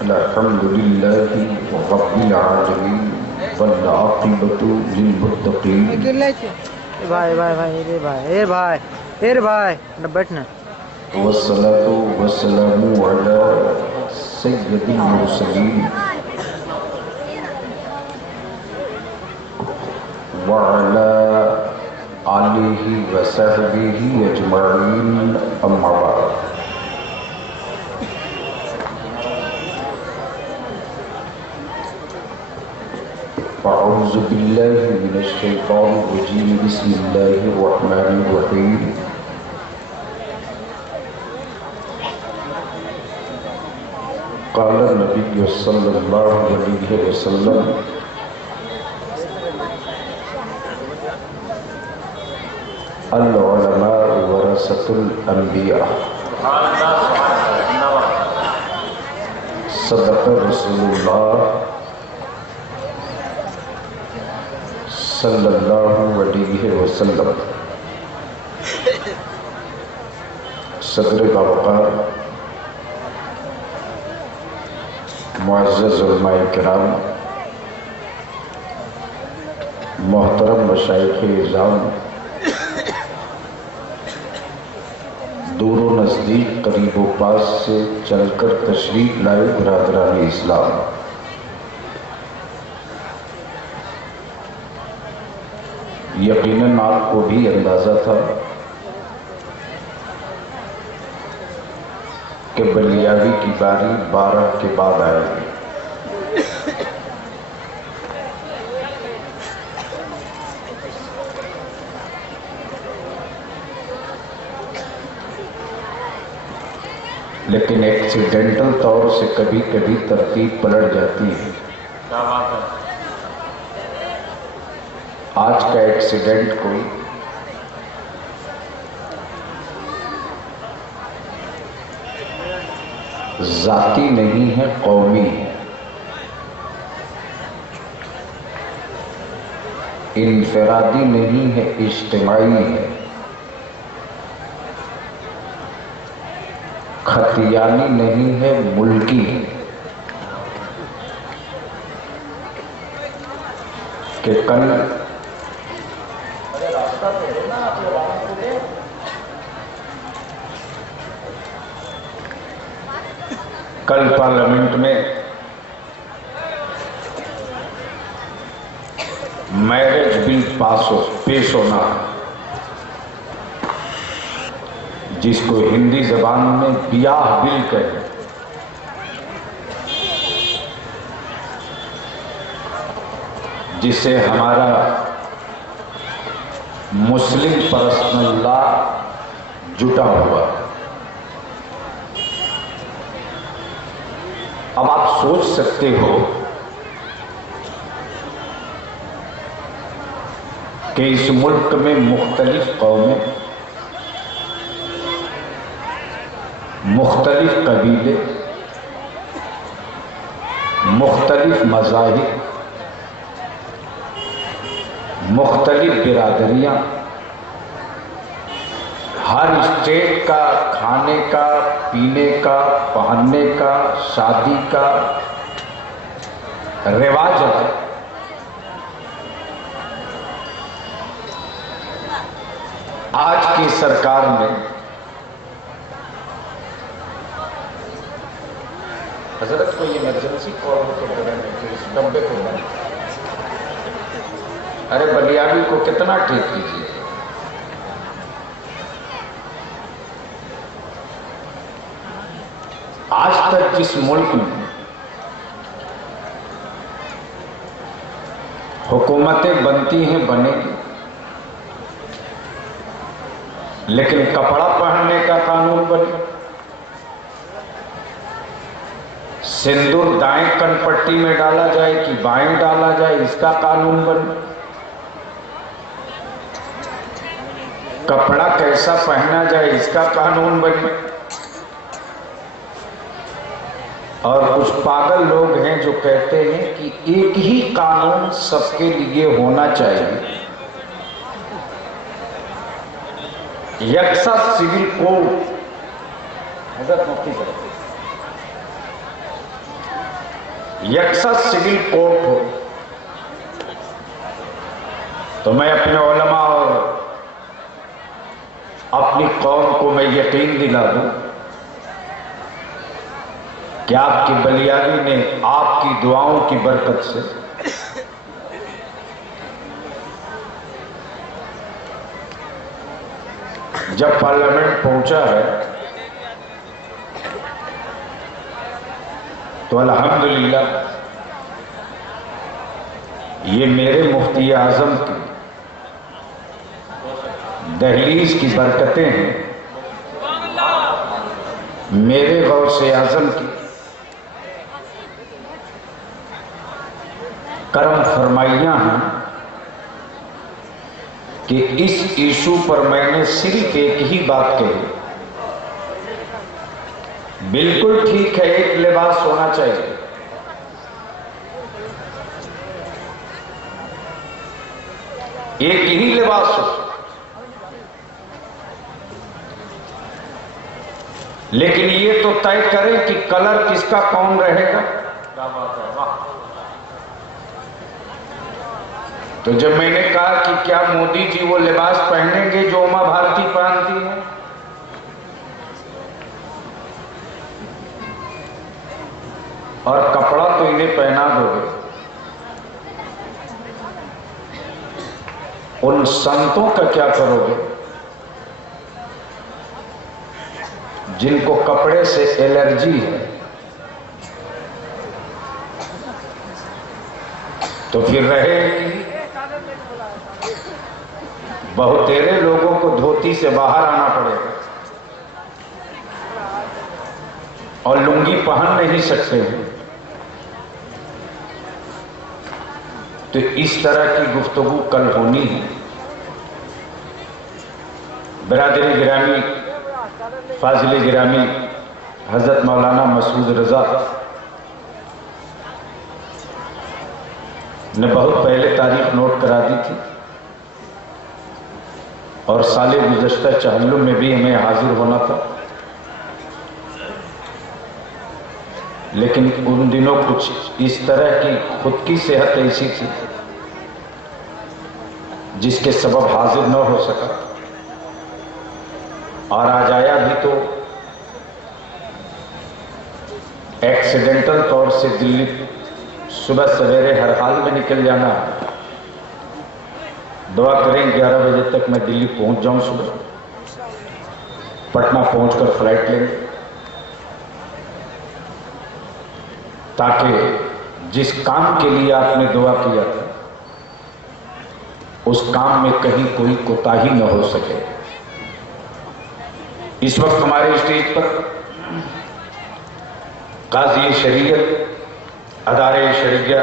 अल्हम्दुलिल्लाहि रब्बिल आलमीन वल आक़िबतु लिल मुत्तक़ीन। भाई भाई भाई रे भाई रे भाई न बैठना। वस्सलातु वस्सलामु अला सय्यदिल मुरसलीन व अला आलिहि व सहबिहि अजमईन, अम्मा बाद। अऊज़ु बिल्लाहि मिनश शैतानिर रजीम। बिस्मिल्लाहिर रहमानिर रहीम। क़ाल नबी सल्लल्लाहु अलैहि वसल्लम अल उलमा वरसतुल अंबिया। सदक़ रसूलुल्लाह सल्लल्लाहु अलैहि वसल्लम। सदर बावक़ार मुअज़्ज़ज़ उलमाए किराम, मोहतरम मशाइख़-ए-इज़ाम, दूर व नज़दीक, करीब व पास से चलकर तशरीफ़ लाए बिरादरान इस्लाम। यकीनन आपको भी अंदाज़ा था कि बलियावी की बारी 12 के बाद आएगी। लेकिन एक्सीडेंटल तौर से कभी कभी तरतीब पलट जाती है। क्या बात है? आज का एक्सीडेंट कोई जाती नहीं है, कौमी है। इनफरादी नहीं है, इज्तिमाई है। खतियानी नहीं है, मुल्की है। कि कल पार्लियामेंट में मैरिज बिल पेश होना, जिसको हिंदी जबान में बियाह बिल कहें, जिसे हमारा मुस्लिम पर्सनल लॉ जुटा हुआ। अब आप सोच सकते हो कि इस मुल्क में मुख्तलिफ कौमें, मुख्तलिफ कबीले, मुख्तलिफ मज़ाहिब, मुख्तलिफ बिरादरियां, हर स्टेट का खाने का, पीने का, पहनने का, शादी का रिवाज है। आज की सरकार में हजरत को ये इमरजेंसी कॉल होकर इस डब्बे को बंद। अरे बलियावी को कितना ठीक कीजिए। आज तक जिस मुल्क में हुकूमतें बनती हैं, बनेगी, लेकिन कपड़ा पहनने का कानून बने, सिंदूर दाएं कनपट्टी में डाला जाए कि बाएं डाला जाए, इसका कानून बने, कपड़ा कैसा पहना जाए, इसका कानून बने। और कुछ पागल लोग हैं जो कहते हैं कि एक ही कानून सबके लिए होना चाहिए, यकसा सिविल कोड। हजरत मुफ्ती साहब, यकसा सिविल कोर्ट हो, तो मैं अपने उलमा और अपनी कौम को मैं यकीन दिला दूं कि आपकी बलियागी ने आपकी दुआओं की बरकत से जब पार्लियामेंट पहुंचा है तो अल्हम्दुलिल्लाह ये मेरे मुफ्ती आजम की दहलीज की बरकतें हैं, मेरे गौसे आजम की करम फरमाइयां हैं कि इस इशू पर मैंने सिर्फ एक ही बात कही, बिल्कुल ठीक है एक लिबास होना चाहिए, एक ही लिबास हो, लेकिन ये तो तय करें कि कलर किसका कौन रहेगा। क्या बात है, वाह। तो जब मैंने कहा कि क्या मोदी जी वो लिबास पहनेंगे जो उमा भारती पहनती है, और कपड़ा तो इन्हें पहना दोगे, उन संतों का क्या करोगे जिनको कपड़े से एलर्जी है। तो फिर रहे बहुतेरे लोगों को धोती से बाहर आना पड़ेगा और लुंगी पहन नहीं सकते हैं। तो इस तरह की गुफ्तगू कल होनी है। बिरादरी गिरामी, फाजिल गिरामी हजरत मौलाना मसूद रजा ने बहुत पहले तारीख नोट करा दी थी और साले गुज़श्ता चहल्लुम में भी हमें हाजिर होना था, लेकिन उन दिनों कुछ इस तरह की खुद की सेहत ऐसी थी जिसके सबब हाजिर न हो सका, और आज आया भी तो एक्सीडेंटल तौर से दिल्ली सुबह सवेरे हर हाल में निकल जाना है। दुआ करें 11 बजे तक मैं दिल्ली पहुंच जाऊं, सुबह पटना पहुंचकर फ्लाइट लेंगे, ताकि जिस काम के लिए आपने दुआ किया था उस काम में कहीं कोई कोताही न हो सके। इस वक्त हमारे स्टेज पर काजी शरीयत, अदारे शरीया,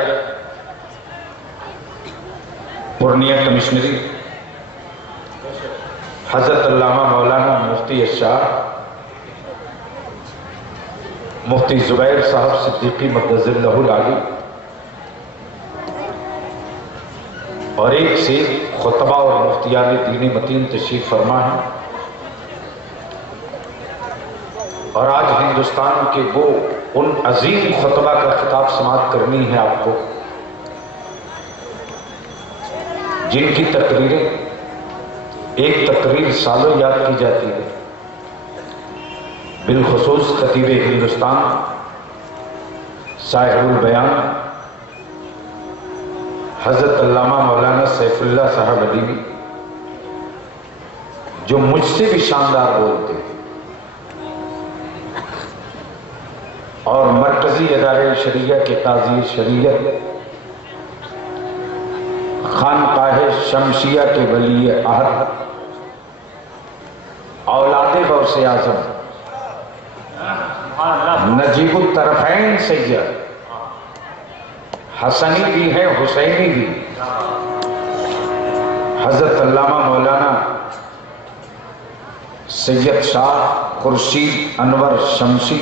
पूर्णिया कमिश्नरी हजरत अल्लामा मौलाना मुफ्ती अशार, मुफ्ती जुबैर साहब सिद्दीकी मक़दसिल्लाहुल आली और एक से खुतबा और मुफ्तियान दीनी मतीन तशरीफ फरमा है। और आज हिंदुस्तान के वो उन अजीम खुतबा का खिताब समाअत करनी है आपको, जिनकी तकरीरें एक तकरीर सालों याद की जाती है। बिलखुसूस खतीब हिंदुस्तान साहिबुल बयान हजरत अल्लामा मौलाना सैफुल्लाह साहब अदीबी, जो मुझसे भी शानदार बोलते हैं, और मरकजी अदारे शरिया के काजी शरीयत खानकाह शमशिया के वली अहद औलादे गौसे आजम नजीबुल तरफैन सैयद, हसनी भी है हुसैनी भी, हजरत अल्लामा मौलाना सैयद शाह खुर्शीद अनवर शमशी,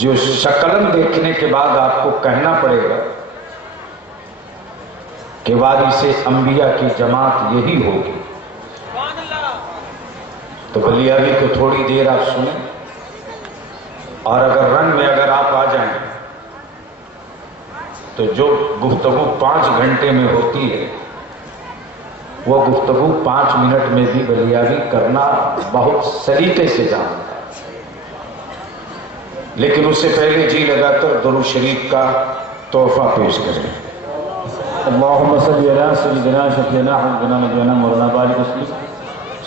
जो शक्लन देखने के बाद आपको कहना पड़ेगा कि वारिसे अंबिया की जमात यही होगी। तो बलियावी को थोड़ी देर आप सुने, और अगर रंग में अगर आप आ जाएं तो जो गुफ्तगू 5 घंटे में होती है वो गुफ्तगू 5 मिनट में भी बलियागी करना बहुत सलीके से जानता है। लेकिन उससे पहले जी लगाकर दुरूद शरीफ का तोहफा पेश करें। अल्लाहुम्मा सल्ली अला सय्यिदिना शफीना हबीबना नबीना मौलाना बारिक वसल्लम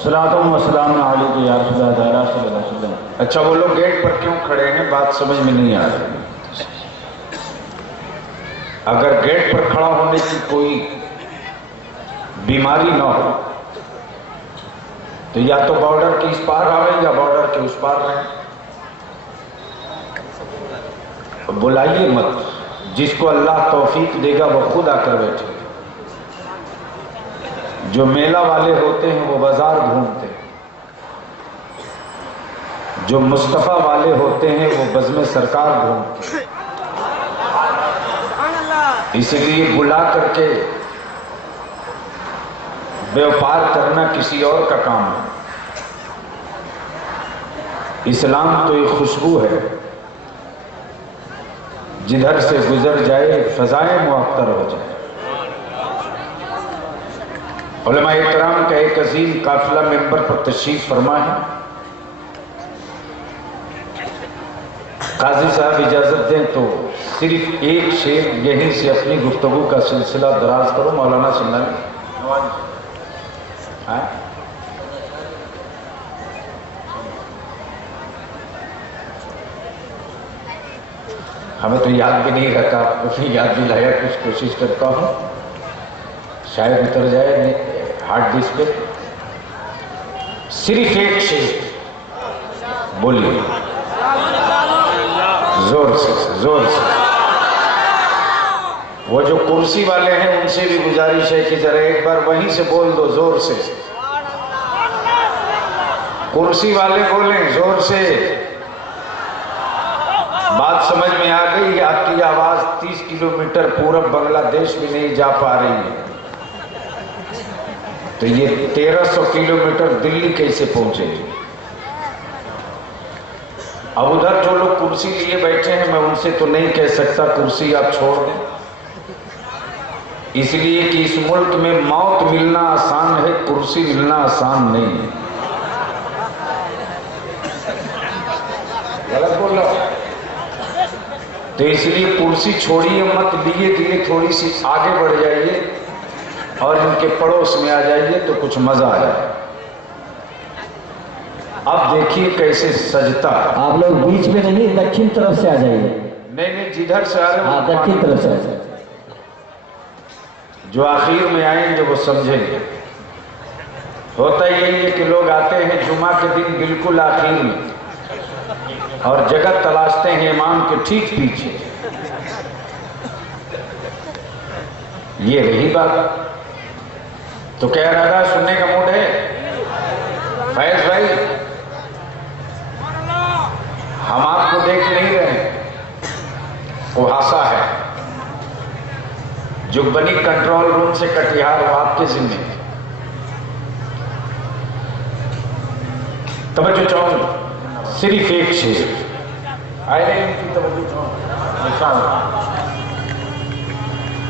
सलातुम व सलाम अलैका या रसूलल्लाह सल्लल्लाहु अलैहि वसल्लम। अच्छा, वो लोग गेट पर क्यों खड़े हैं, बात समझ में नहीं आ रही। अगर गेट पर खड़ा होने की कोई बीमारी ना हो तो या तो बॉर्डर के इस पार आवे या बॉर्डर के उस पार रहें। बुलाइए मत, जिसको अल्लाह तौफीक देगा वो खुद आकर बैठे। जो मेला वाले होते हैं वो बाजार घूमते हैं, जो मुस्तफा वाले होते हैं वो बज़्म सरकार घूमते हैं। इसलिए बुला करके व्यापार करना किसी और का काम है। इस्लाम तो एक खुशबू है, जिधर से गुजर जाए फजाएं मुअत्तर हो जाए। उलमा इकराम का एक अजीम काफिला मिंबर पर तशरीफ फरमा है। काजी साहब इजाजत दें तो सिर्फ एक शेर यहीं से अपनी गुफ्तगू का सिलसिला दराज करो। मौलाना सुन्नानी हमें तो याद भी नहीं रखा, उसने याद दिलाया, कुछ कोशिश करता हूं शायद उतर जाए हार्ड डिस्क पे। सिर्फ एक शेर बोलिए, जोर से जोर से। वो जो कुर्सी वाले हैं उनसे भी गुजारिश है कि जरा एक बार वहीं से बोल दो जोर से। कुर्सी वाले बोलें जोर से। बात समझ में आ गई? आपकी आवाज 30 किलोमीटर पूरब बांग्लादेश भी नहीं जा पा रही है, तो ये 1300 किलोमीटर दिल्ली कैसे पहुंचेगी? अब उधर जो लोग कुर्सी लिए बैठे हैं मैं उनसे तो नहीं कह सकता कुर्सी आप छोड़ दें, इसलिए कि इस मुल्क में मौत मिलना आसान है, कुर्सी मिलना आसान नहीं है। गलत बोल रहा हूं? तो इसलिए कुर्सी छोड़िए मत, लिए दिए थोड़ी सी आगे बढ़ जाइए और इनके पड़ोस में आ जाइए तो कुछ मजा आ जाए। अब देखिए कैसे सजता है। आप लोग बीच में नहीं, दक्षिण तरफ से आ जाइए। नहीं नहीं, जिधर से आ रहे हो दक्षिण तरफ से आ जाइए। जो आखिर में आएंगे वो समझेंगे। होता यही है कि लोग आते हैं जुमा के दिन बिल्कुल आखिर में और जगह तलाशते हैं इमाम के ठीक पीछे। ये रही बात। तो कह रहा था सुनने का मूड है फैज भाई? हम आपको देख नहीं रहे, कुहासा है जो बनी कंट्रोल रूम से कटिहार, वो आपके जिम्मे। तवज्जो चाहूंगा, सिर्फ एक शेर आए इनकी तवज्जो चाहूंगा।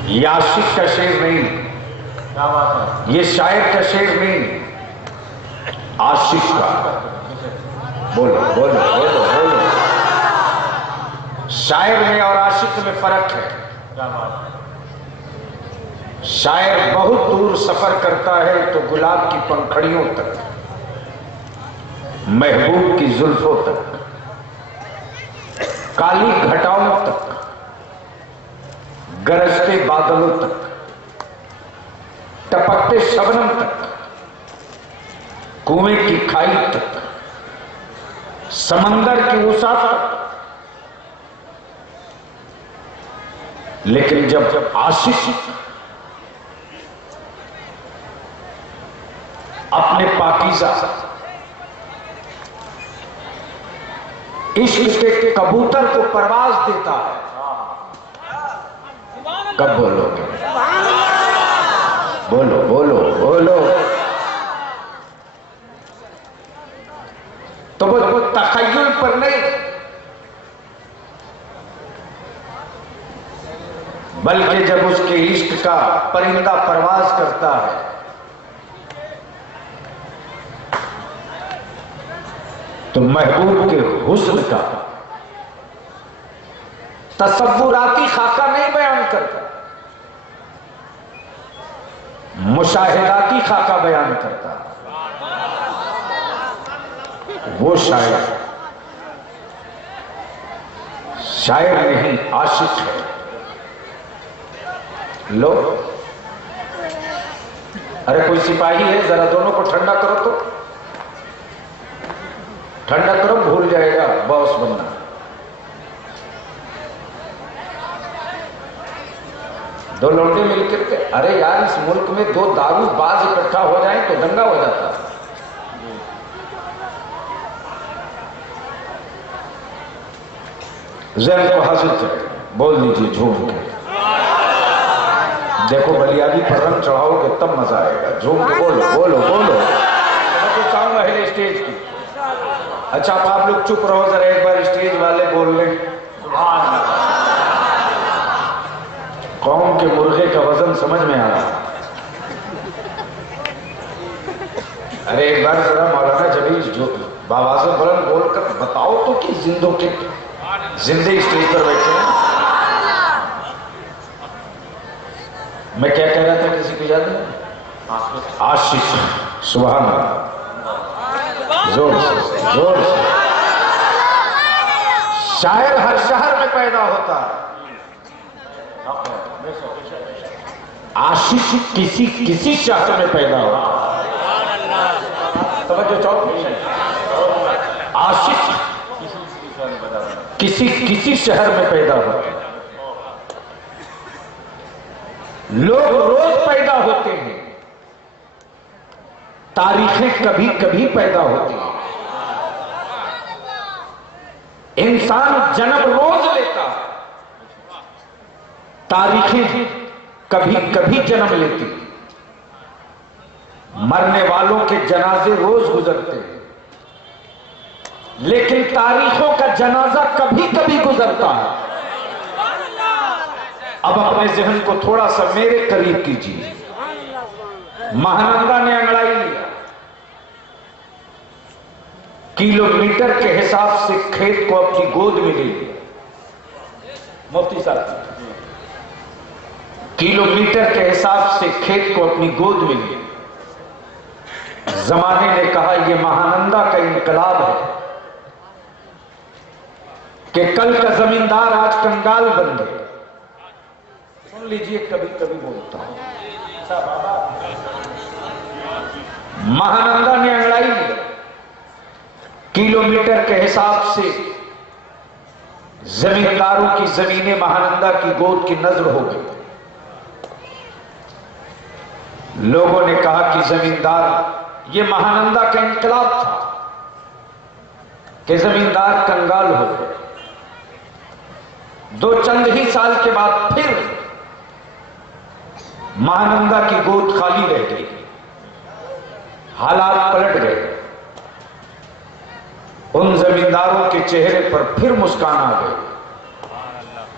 ये आशिक का शेर नहीं, क्या बात है, ये शायर का शेर नहीं, आशिक का। बोलो बोलो बोलो बोलो। शायर में और आशिक में फर्क है। क्या बात है? शायर बहुत दूर सफर करता है तो गुलाब की पंखड़ियों तक, महबूब की जुल्फों तक, काली घटाओं तक, गरजते बादलों तक, टपकते शबनम तक, कुएं की खाई तक, समंदर की ऊषा तक। लेकिन जब आशिक अपने पाकीज़ा इश्क के कबूतर को परवाज देता है, कब बोलोगे? बोलो बोलो बोलो। तो वो तखय्युल पर नहीं, बल्कि जब उसके इश्क का परिंदा परवाज करता है तो महबूब के हुस्न का तसव्वुराती खाका नहीं बयान करता, मुशाहिदाती खाका बयान करता। वो शायर नहीं आशिक है। लो, अरे कोई सिपाही है, जरा दोनों को ठंडा करो तो ठंडा करो, भूल जाएगा बॉस बनना। दो लौंडे मिलकर के, अरे यार इस मुल्क में दो दारूबाज इकट्ठा हो जाए तो दंगा हो जाता है। ज़हन को हासिल करें, बोल दीजिए झूम के। देखो बलियादी पर रंग चढ़ाओगे तब मजा आएगा। झूम के बोलो बोलो बोलो। मैं तो चाहूंगा है स्टेज की। अच्छा अब आप लोग चुप रहो जरा, एक बार स्टेज वाले बोल लें। कौम के मुर्गे का वजन समझ में आ रहा। अरे एक बार जरा मौलाना जबीर जो बाबाज़ बुलंद बोलकर बताओ तो कि जिंदों के जिंदे स्टेज पर बैठे हैं। मैं क्या कह रहा था, किसी को याद है? आशिक। सुभान अल्लाह, जोर से जोर से। शायर हर शहर में पैदा होता है, आशिक किसी शहर में पैदा होता है। समझो चौक, आशिक किसी शहर में पैदा होता है। लोग रोज पैदा होते हैं, तारीखें कभी कभी पैदा होती हैं। इंसान जन्म रोज लेता है, तारीखें कभी कभी जन्म लेती हैं। मरने वालों के जनाजे रोज गुजरते हैं, लेकिन तारीखों का जनाजा कभी कभी गुजरता है। अब अपने जहन को थोड़ा सा मेरे करीब कीजिए। महानंदा ने अंगड़ाई लिया, किलोमीटर के हिसाब से खेत को अपनी गोद में ले लिया। मुफ्ती साहब, किलोमीटर के हिसाब से खेत को अपनी गोद में लिया। जमाने ने कहा यह महानंदा का इनकलाब है कि कल का जमींदार आज कंगाल बन गए। सुन लीजिए, कभी कभी बोलता हूं। महानंदा ने अंगड़ाई लिया, किलोमीटर के हिसाब से जमींदारों की जमीनें महानंदा की गोद की नजर हो गई। लोगों ने कहा कि जमींदार, ये महानंदा का इनकलाब था कि जमींदार कंगाल हो गए। दो चंद ही साल के बाद फिर महानंदा की गोद खाली रह गई, हालात पलट गए। उन जमींदारों के चेहरे पर फिर मुस्कान आ गई।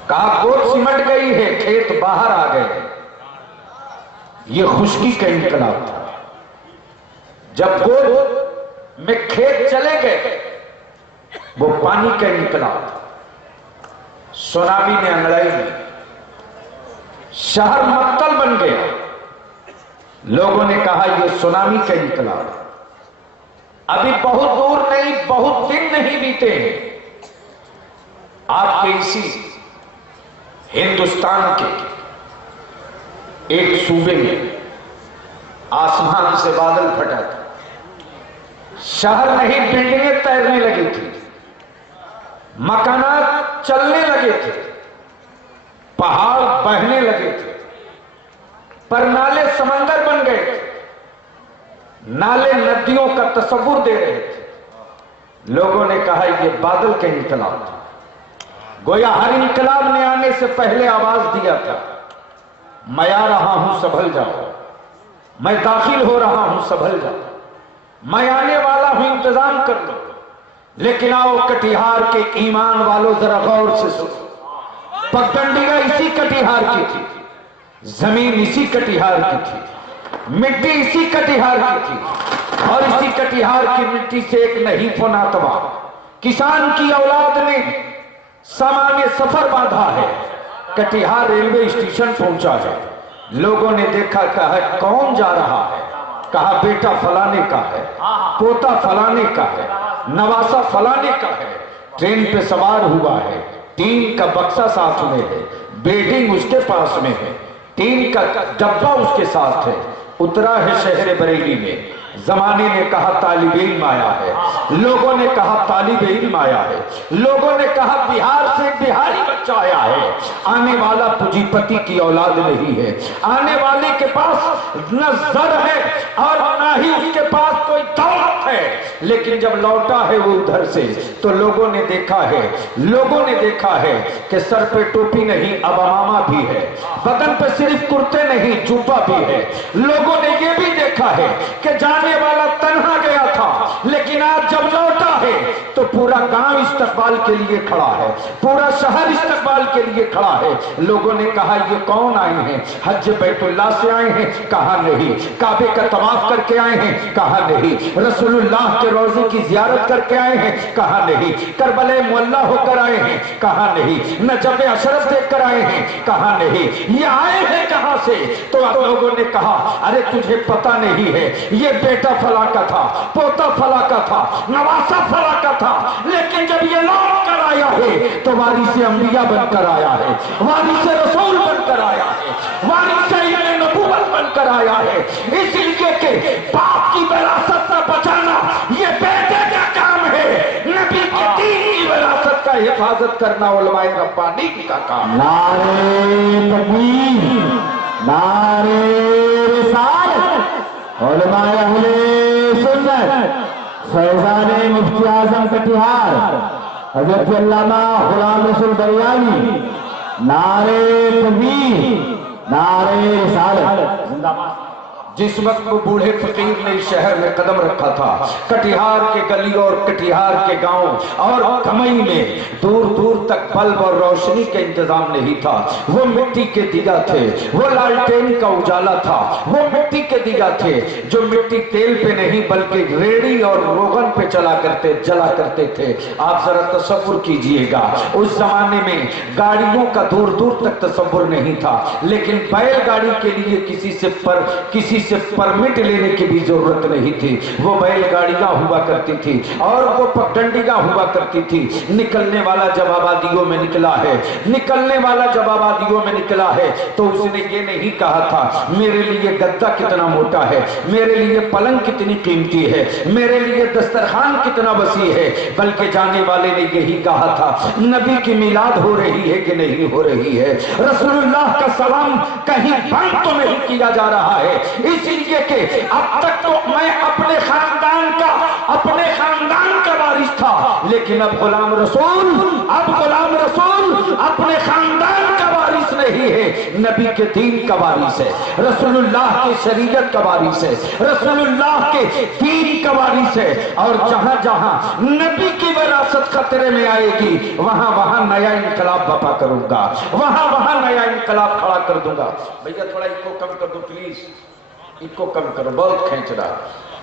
कहा गोद सिमट गई है, खेत बाहर आ गए। यह खुशकी का इनकलाब था। जब गोद में खेत चले गए, वो पानी का इनकलाब था। सुनामी ने अंगड़ाई ली, शहर मक्तल बन गया। लोगों ने कहा यह सुनामी का इनकलाब है। अभी बहुत दूर नहीं, बहुत दिन नहीं बीते हैं, आपके इसी हिंदुस्तान के एक सूबे में आसमान से बादल फटा था। शहर नहीं, बिल्डिंगें तैरने लगी थी, मकानात चलने लगे थे, पहाड़ बहने लगे थे, पर नाले समंदर बन गए थे। नाले नदियों का तस्वुर दे रहे थे। लोगों ने कहा यह बादल का इनकलाब था। गोया हर इनकलाब ने आने से पहले आवाज दिया था, मैं आ रहा हूं संभल जाओ, मैं दाखिल हो रहा हूं संभल जाओ, मैं आने वाला हूं इंतजाम कर लो। लेकिन आओ कटिहार के ईमान वालों, जरा गौर से सुनो। पगडंडियां इसी कटिहार की थी, जमीन इसी कटिहार की थी, मिट्टी इसी कटिहार की थी, और इसी कटिहार की मिट्टी से एक नहीं पुनातवा किसान की औलाद ने सामान्य सफर बांधा है, कटिहार रेलवे स्टेशन पहुंचा है। लोगों ने देखा, कहा कौन जा रहा है, कहा बेटा फलाने का है, पोता फलाने का है, नवासा फलाने का है। ट्रेन पे सवार हुआ है, टीन का बक्सा साथ में है, बेडिंग उसके पास में है, टीन का डब्बा उसके साथ है। उतरा है शहर बरेली में। जमाने ने कहा तालिब इल्म आया है, लोगों ने कहा तालिब इल्म आया है, लोगों ने कहा बिहार से बिहारी बच्चा आया है। आने वाला पूंजीपति की औलाद नहीं है, आने वाले के पास न जर है और न ही उसके पास कोई दौलत है, लेकिन जब लौटा है वो उधर से तो लोगों ने देखा है कि सर पे टोपी नहीं अब अमामा भी है, बदन पे सिर्फ कुर्ते नहीं जूबा भी है। लोगों ने ये भी देखा है कि जाने वाला तन्हा गया था, लेकिन आज जब लौटा है तो पूरा गांव इस्तकबाल के लिए खड़ा है, पूरा शहर इस्तकबाल के लिए खड़ा है। लोगों ने कहा ये कौन आए हैं, हज बैतुल्लाह से आए हैं, कहा नहीं। काबे का तवाफ करके आए हैं, कहा नहीं। रसूलुल्लाह के रोजे की जियारत करके आए हैं, कहा नहीं। करबला मुअल्ला होकर आए हैं, कहा नहीं। नजब अशरफ देखकर आए हैं, कहा नहीं। ये आए हैं कहां से? तो आप लोगों ने कहा अरे तुझे पता नहीं है, ये बेटा फला का था, पोता फला का था, नवासा फला का था, लेकिन जब ये लौट कर आया है तो वारिस अंबिया बनकर आया है, वारिस रसूल बनकर आया है, वारिस नबूवत बनकर आया है। इसलिए के बाप की विरासत का बचाना ये बेटे का काम है, नबी के दीन की विरासत का हिफाजत करना उलमाए रब्बानी का काम। नारे तकबीर, नारे रिसालत, उलमाए अहले सुन्नत, फैजाने मुफ्ती आजम कटिहार हजरत अल्लामा गुलाम रसूल बरियानी, नारे तकबीर, नारे रिसालत जिंदाबाद। जिस वक्त वो बूढ़े फकीर ने इस शहर में कदम रखा था, कटिहार के गली और कटिहार के गांव और कमई में दूर दूर तक बल्ब और रोशनी के इंतजाम नहीं था। वो मिट्टी के दिया थे, वो लालटेन का उजाला था, वो मिट्टी के दिया थे जो मिट्टी तेल पे नहीं बल्कि रेड़ी और रोगन पे जला करते थे। आप जरा तसव्वुर कीजिएगा, उस जमाने में गाड़ियों का दूर दूर तक तसव्वुर नहीं था, लेकिन बैलगाड़ी के लिए किसी से परमिट लेने की भी जरूरत नहीं थी। वो बैलगाड़ियां हुआ करती थी और वो पगडंडियां हुआ करती थी। निकलने वाला जब आबादियों में निकला है, निकलने वाला जब आबादियों में निकला है तो उसने ये नहीं कहा था मेरे लिए गद्दा कितना मोटा है, मेरे लिए पलंग कितनी कीमती है, मेरे लिए दस्तरखान कितना वसी है, बल्कि जाने वाले ने यही कहा था नबी की मिलाद हो रही है कि नहीं हो रही है, रसूलुल्लाह का सलाम कहीं बंद तो नहीं किया जा रहा है। इसलिए कि अब तक तो मैं अपने खानदान का वारिस था, लेकिन अब गुलाम रसूल अपने खानदान का वारिस नहीं है, नबी के दीन का वारिस है, रसूलुल्लाह की शरीयत का वारिस है, रसूलुल्लाह के दीन का वारिस है। और जहां जहां नबी की विरासत खतरे में आएगी वहां वहां नया इनकलाब बपा करूंगा, वहां नया इनकलाब खड़ा कर दूंगा। भैया थोड़ा इसको कम कर दो प्लीज, इसको कम करो, बहुत खींच रहा।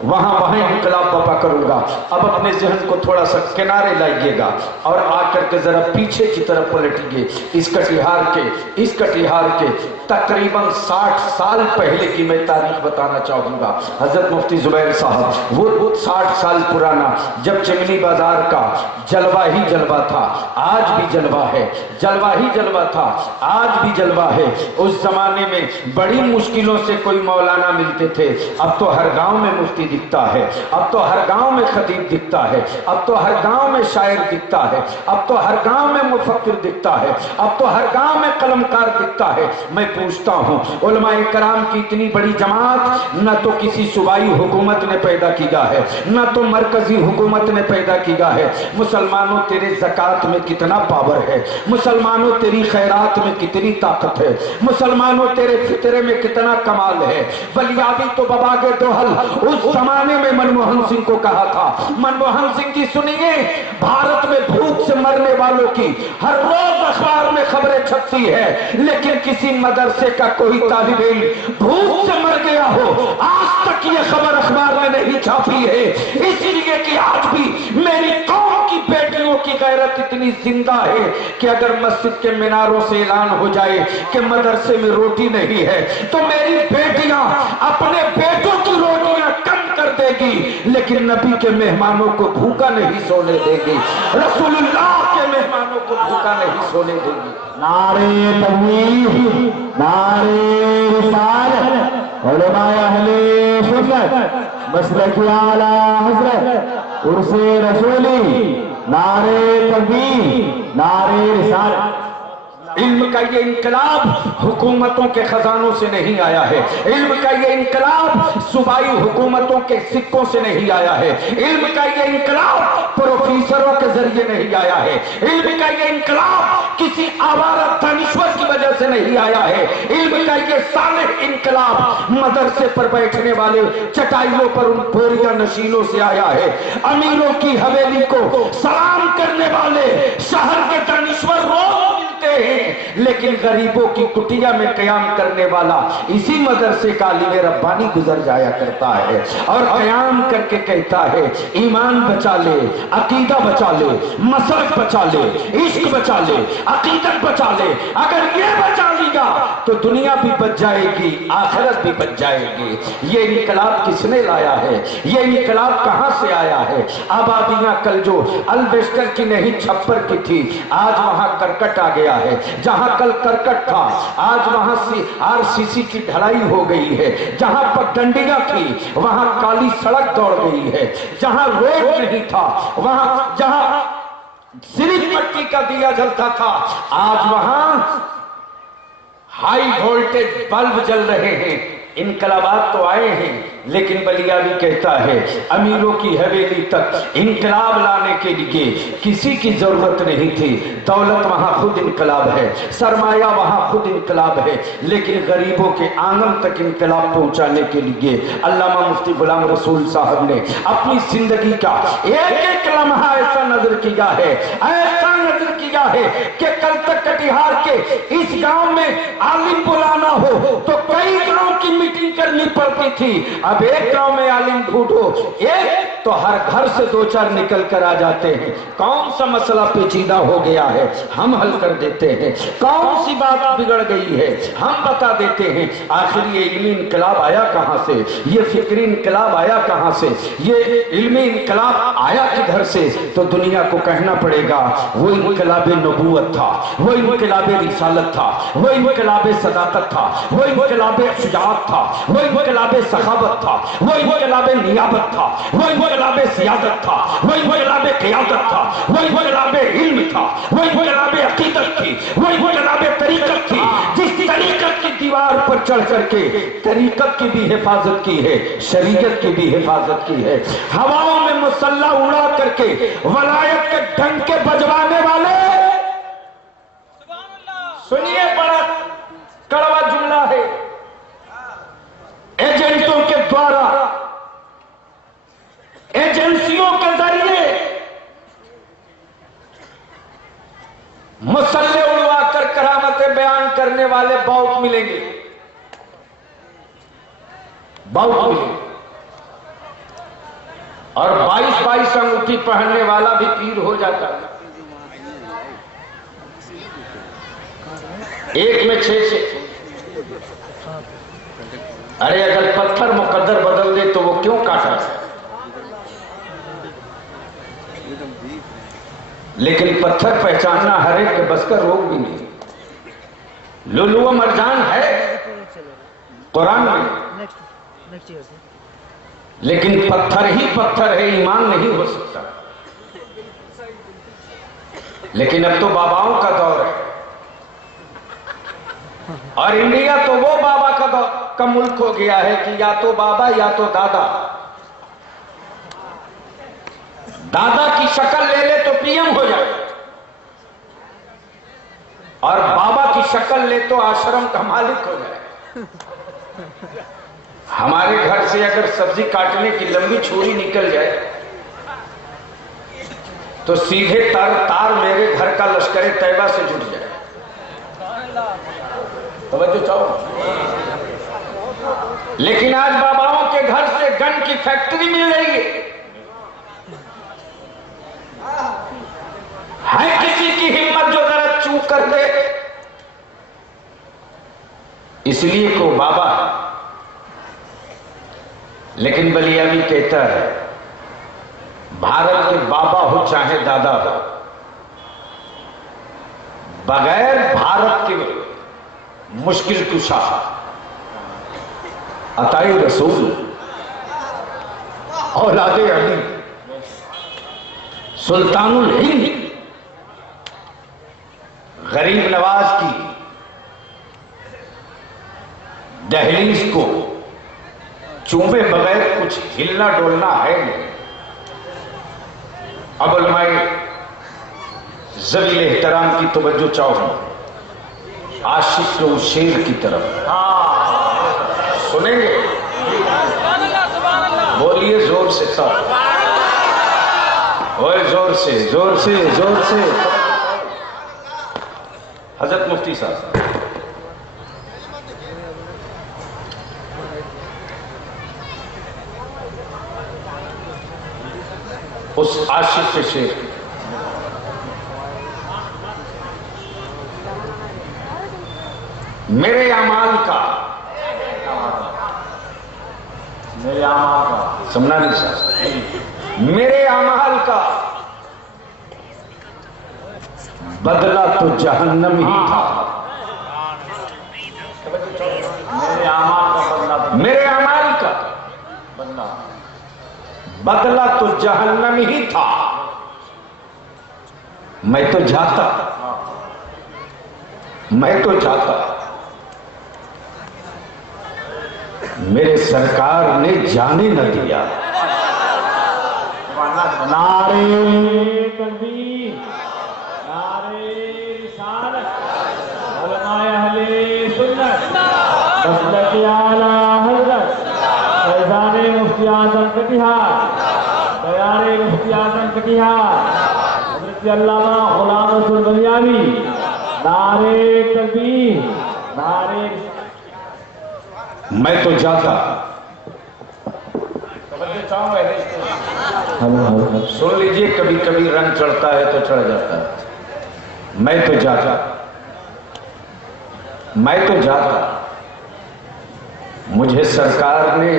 वहां इनकलाब बपा करूंगा। अब अपने जहन को थोड़ा सा किनारे लाइएगा और आकर के जरा पीछे की तरफ पलटिए। इस कटिहार के तकरीबन 60 साल पहले की मैं तारीख बताना चाहूंगा। हजरत मुफ्ती जुबैर साहब, वो 60 साल पुराना, जब चिमनी बाजार का जलवा ही जलवा था, आज भी जलवा है, जलवा ही जलवा था, आज भी जलवा है। उस जमाने में बड़ी मुश्किलों से कोई मौलाना मिलते थे। अब तो हर गांव में मुफ्ती दिखता है, अब तो हर गांव में खतीब दिखता है, अब तो हर गांव में शायर दिखता है, अब तो हर गांव में मुफक्किर दिखता है, अब तो हर गांव में कलमकार दिखता है। मैं पूछता हूं, उलमाए कराम की इतनी बड़ी जमात न तो किसी सूबाई हुकूमत ने पैदा किया है, न तो मरकजी हुकूमत ने पैदा किया है। मुसलमानों तेरे ज़कात में कितना पावर है, मुसलमानों तेरी खैरात में कितनी ताकत है, मुसलमानों तेरे फितरे में कितना कमाल है। बलियाबी तो बबागे दोहल उस जमाने में मनमोहन सिंह को कहा था, मनमोहन सिंह जी सुनिए, भारत में भूख से मरने वालों की हर रोज अखबार में खबरें छपती है, लेकिन किसी मदरसे का कोई तालिब इल्म भूख से मर गया हो आज तक ये खबर अखबार में नहीं छापी है। इसलिए कि आज भी मेरी कौम की बेटियों की गैरत इतनी जिंदा है कि अगर मस्जिद के मीनारों से ऐलान हो जाए कि मदरसे में रोटी नहीं है तो मेरी बेटियां अपने बेटों की रोटियां कम कर देगी, लेकिन नबी के मेहमानों को भूखा नहीं सोने देगी, रसूलुल्लाह के मेहमानों को भूखा नहीं सोने देगी। नारे तकबीर, नारे रिसालत, उलमाए अहले सुन्नत, मसलक आला हज़रत, उर्से रसूली, नारे तकबीर, नारे रिसालत। इल्म का ये इनकलाब हुकूमतों के खजानों से नहीं आया है, इल्म का ये इनकलाब सूबाई हुकूमतों के सिक्कों से नहीं आया है, इल्म का ये इनकलाब प्रोफेसरों के जरिए नहीं आया है, इल्म का ये इनकलाब किसी आवारा दानिश्वर की वजह से नहीं आया है, इल्म का ये सालेह इनकलाब मदरसे पर बैठने वाले चटाइयों पर उन बोरिया नशीनों से आया है, अमीरों की हवेली को सलाम करने वाले शहर के दानिश्वर रोज हैं, लेकिन गरीबों की कुटिया में कयाम करने वाला इसी मदरसे का अली रब्बानी गुजर जाया करता है और कयाम करके कहता है ईमान बचा ले, अकीदा बचा ले, मसलक बचा ले, इश्क बचा ले, अकीदत बचा ले। अगर ये बचा लिया तो दुनिया भी बच जाएगी, आखिरत भी बच जाएगी। ये इनकलाब किसने लाया है? ये इनकलाब कहां से आया है? आबादियां कल जो अल्बेस्टर की नहीं छप्पर की थी, आज वहां करकट आ गया है। जहां कल करकट था आज वहां आरसीसी की ढलाई हो गई है। जहां पगडंडियां थी वहां काली सड़क दौड़ गई है। जहां रोड नहीं था वहां, जहां सिर्फ मट्टी का दिया जलता था आज वहां हाई वोल्टेज बल्ब जल रहे हैं। इनकलाबात तो आए हैं, लेकिन बलियावी कहता है अमीरों की हवेली तक इनकलाब लाने के लिए किसी की जरूरत नहीं थी। दौलत वहां खुद इनकलाब है, सरमाया वहां खुद इनकलाब है, लेकिन गरीबों के आंगन तक इनकलाब पहुंचाने के लिए अल्लामा मुफ्ती गुलाम रसूल साहब ने अपनी जिंदगी का एक एक लम्हा ऐसा नजर किया है, ऐसा नजर किया है कि कल तक कटिहार के इस गांव में आलिम बुलाना हो तो कई गांव की मीटिंग करनी पड़ती थी। अब एक गांव में आलिम ढूंढो एक तो हर घर से दो चार निकल कर आ जाते हैं। कौन सा मसला पेचीदा हो गया है हम हल कर देते हैं, कौन सी बात बिगड़ गई है हम बता देते हैं। आखिर ये इल्मी इनकलाब आया कहां से? ये फिक्री इनकलाब आया कहां से? ये इल्मी इनकलाब आया किधर से? तो दुनिया को कहना पड़ेगा वो इनकलाब नबूवत था, वो इनकलाब रिसालत था, वो इनकलाब सदाकत था, वो इनकलाब शुजाअत था, वो इनकलाब सखावत था, वो इनकलाब नियाबत था, वो इनकलाब सियादत था, वो इनकलाब क़ियादत था, वो इनकलाब इल्म था, वो इनकलाब अकीदत थी, वो इनकलाब तरीकत थी। जिस तरीकत की दीवार पर चढ़ करके तरीकत की भी हिफाजत की है, शरीयत की भी हिफाजत की है। हवाओं में मुसल्ला उड़ा करके वलायत के डंके बजवाने वाले, सुनिए बड़ा कड़वा जुमला है, एजेंटों के द्वारा एजेंसियों के जरिए मुसल्ले उड़वाकर करामतें बयान करने वाले बहुत मिलेंगे, बहुत मिलेंगे। और 22-22 अंगूठी पहनने वाला भी पीर हो जाता है। एक में 6-6। अरे अगर पत्थर मुकद्दर बदल दे तो वो क्यों काटा है? लेकिन पत्थर पहचानना हर एक के बस का रोग भी नहीं। लुलुआ मरजान है कुरान में, लेकिन पत्थर ही पत्थर है, ईमान नहीं हो सकता। लेकिन अब तो बाबाओं का दौर है और इंडिया तो वो बाबा का मुल्क हो गया है कि या तो बाबा या तो दादा। दादा की शक्ल ले ले तो पीएम हो जाए और बाबा की शक्ल ले तो आश्रम का मालिक हो जाए। हमारे घर से अगर सब्जी काटने की लंबी छुरी निकल जाए तो सीधे तार मेरे घर का लश्करे तैयबा से जुट जाए। तवज्जो चाहो। लेकिन आज बाबाओं के घर से गन की फैक्ट्री मिल रही है किसी की हिम्मत जो जरा चूक कर दे। इसलिए को बाबा, लेकिन बलियावी कहता है भारत के बाबा हो चाहे दादा हो, बगैर भारत के मुश्किल कुशा अताई रसूल औलादे अली सुल्तानुल हिंद गरीब नवाज की दहलीज को चूमे बगैर कुछ हिलना डोलना है नहीं। अब उलमाए ज़वील एहतराम की तवज्जो चाहो आशिक के उस शेर की तरफ। सुनेंगे? बोलिए जोर से सब, और जोर से जोर से जोर से। हजरत मुफ्ती साहब उस आशिक के शेर, मेरे अमाल का, मेरे आमाल का, समझना नहीं साहब, मेरे अमाल का बदला तो जहन्नम ही था। मेरे आमाल का बदला, मेरे अमाल का बदला बदला तो जहन्नम ही था। मैं तो जाता, मैं तो जाता, मेरे सरकार ने जाने न दिया। नारे तकबीर, नारे रिसालत, उलमाए अहले सुन्नत, मसलक आला हज़रत फैज़ान मुफ्ती आज़म कटिहार, तैयार मुफ्ती आज़म कटिहार, हज़रत अल्लामा गुलाम रसूल बलियावी। नारे तकबीर, नारे। मैं तो जाता, सुन लीजिए, कभी कभी रंग चढ़ता है तो चढ़ जाता है। मैं तो जाता, मैं तो जाता, मुझे सरकार ने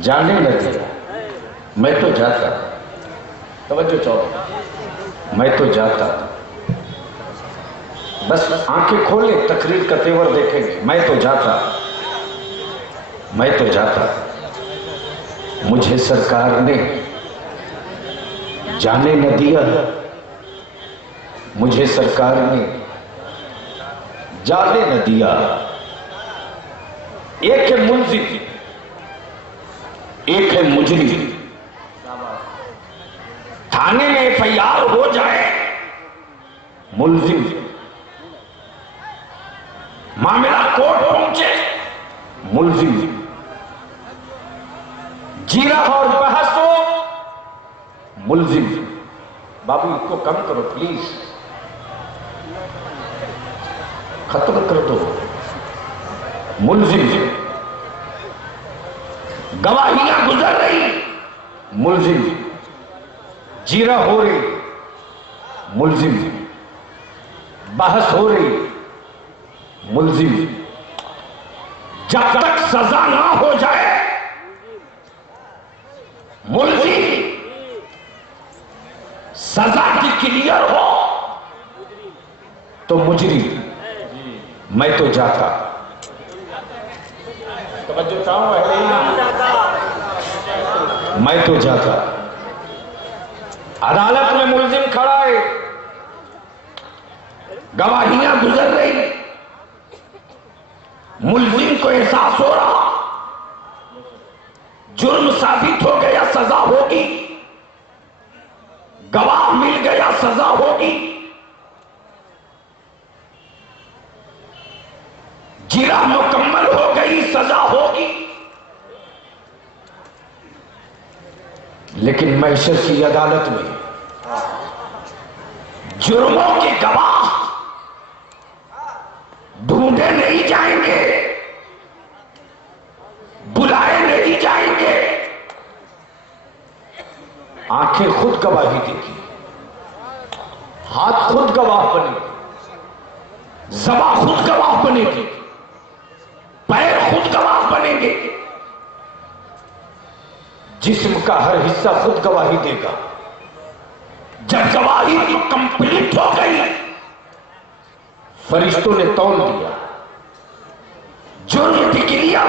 जाने न दिया। मैं तो जाता, तवज्जो चाहो, मैं तो जाता, बस आंखें खोले तकरीर का तेवर देखेंगे। मैं तो जाता, मैं तो जाता, मुझे सरकार ने जाने न दिया। मुझे सरकार ने जाने न दिया। एक है मुलजिम, एक है मुजरिम। थाने में एफआईआर हो जाए, मुलजिम, मामला कोर्ट पहुंचे, मुलजिम, जीरा और बहस हो, मुलजिम। बाबू इसको कम करो प्लीज, खत्म कर दो। मुलजिम, गवाहियां गुजर रही, मुलजिम, जीरा हो रही, मुलजिम, बहस हो रही, मुलजिम। जब तक सजा ना हो जाए, मुलजिम, सजा की क्लियर हो तो मुजरिम। मैं तो जाता, तवज्जो चाहूं, मैं तो जाता। अदालत में मुलजिम खड़ा है, गवाहियां गुजर रही, मुलजिम को एहसास हो रहा जुर्म साबित हो गया, सजा होगी, गवाह मिल गया, सजा होगी, जिरा मुकम्मल हो गई, सजा होगी, लेकिन महशर की अदालत में जुर्मों के गवाह ढूंढे नहीं जाएंगे, बुलाए नहीं जाएंगे। आंखें खुद गवाही देगी, हाथ खुद गवाह बनेगी, ज़बान खुद गवाह बनेगी, पैर खुद गवाह बनेंगे, जिस्म का हर हिस्सा खुद गवाही देगा। जब गवाही तो कंप्लीट हो गई, फरिश्तों ने तौल दिया, जुर्म टिक लिया,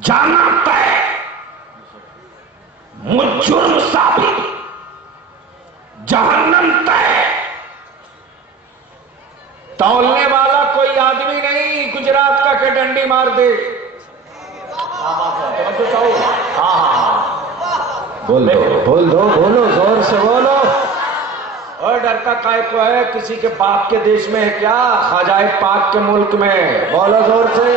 जाना तय, मुझ जुर्म साबित, जहन्नम तय। तौलने वाला कोई आदमी नहीं गुजरात का के डंडी मार दे। बोल बोलो जोर से बोलो। और डरता काय को है, किसी के बाप के देश में है क्या? खाजाए पाक के मुल्क में। बोलो जोर से।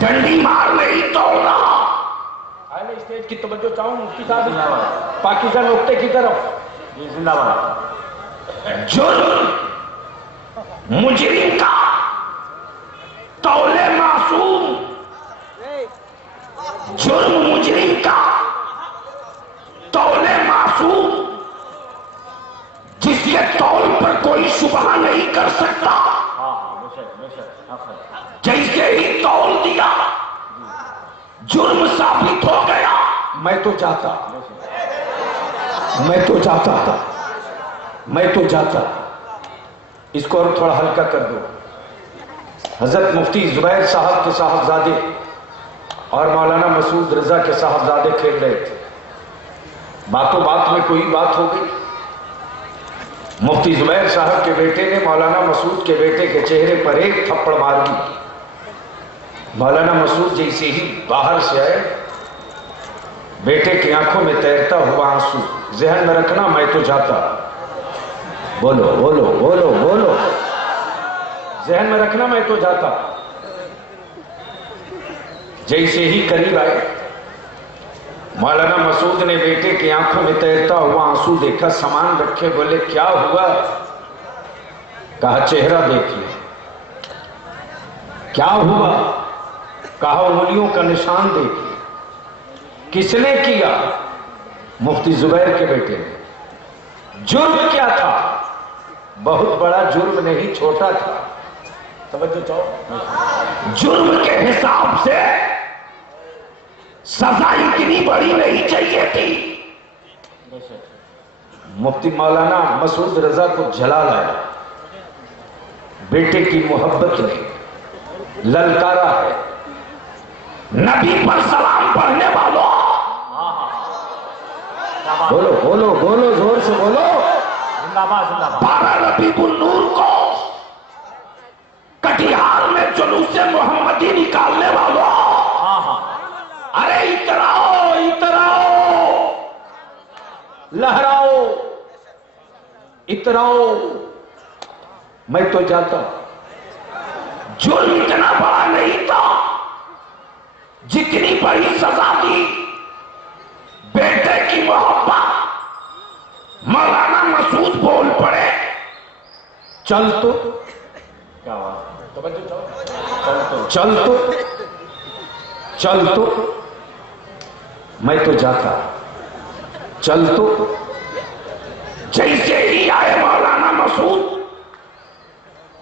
डंडी मार नहीं तोड़ा। स्टेज की तवज्जो चाहूं मुफ्ती साहब पाकिस्तान नुक्ते की तरफ। जिंदाबाद। जुर्म मुजरिम का तौले मासूम, जुर्म मुजरिम का तौले मासूम, जिसके तौल पर कोई शुबहा नहीं कर सकता। जैसे ही तौल दिया जुर्म साबित हो गया। मैं तो जाता, मैं तो जाता था, मैं तो जाता। इसको और थोड़ा हल्का कर दो। हजरत मुफ्ती जुबैर साहब के साहबजादे और मौलाना मसूद रजा के साहबजादे खेल रहे थे। बातों बात में कोई बात हो गई। मुफ्ती जुबैर साहब के बेटे ने मौलाना मसूद के बेटे के चेहरे पर एक थप्पड़ मार दी। मौलाना मसूद जैसे ही बाहर से आए, बेटे की आंखों में तैरता हुआ आंसू। जहन में रखना, मैं तो जाता। बोलो बोलो बोलो बोलो। जहन में रखना, मैं तो जाता। जैसे ही करीब आए, मौलाना मसूद ने बेटे की आंखों में तैरता हुआ आंसू देखा, सामान रखे, बोले क्या हुआ? कहा चेहरा देखिए। क्या हुआ? कहा उंगलियों का निशान देखिए। किसने किया? मुफ्ती जुबैर के बेटे ने। जुर्म क्या था? बहुत बड़ा जुर्म नहीं, छोटा था। समझो चाहो, जुर्म के हिसाब से सजा इतनी बड़ी नहीं चाहिए थी। मुफ्ती मौलाना मसूद रजा को जला लाया। बेटे की मोहब्बत ने ललकारा है, नबी पर सलाम पढ़ने वालों। बोलो बोलो बोलो, जोर से बोलो। जिंदाबाद जिंदाबाद। 12 रबीउल नूर को कटिहार में जुलूस मोहम्मदी निकालने वालों, अरे इतराओ इतराओ, लहराओ इतराओ। मैं तो जाता। जुर्म इतना बड़ा नहीं था जितनी बड़ी सजा दी। बेटे की मोहब्बत। मौलाना मसूद बोल पड़े, चल तो। क्या बात? चल तो, चल तो। मैं तो जाता। चल तो। जैसे ही आए मौलाना मसूद,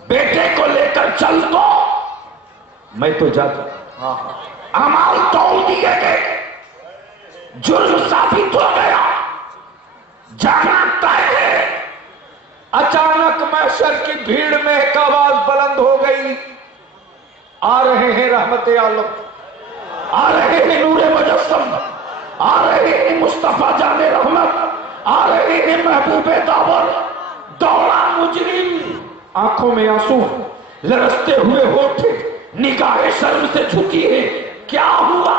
बेटे को लेकर चल तो। मैं तो जाता। अमाल तोड़ दिए गए, जुर्म साबित हो गया, जाना तय है। अचानक महशर की भीड़ में एक आवाज बुलंद हो गई, आ रहे हैं रहमत आलम, आ रहे हैं नूरे मुजस्सम, आ रहे हैं मुस्तफा जाने रहमत, आ रहे हैं महबूबे दावत। दौड़ा मुजरिम, आंखों में आंसू, लरसते हुए होठ, निगाहें शर्म से झुकी है। क्या हुआ?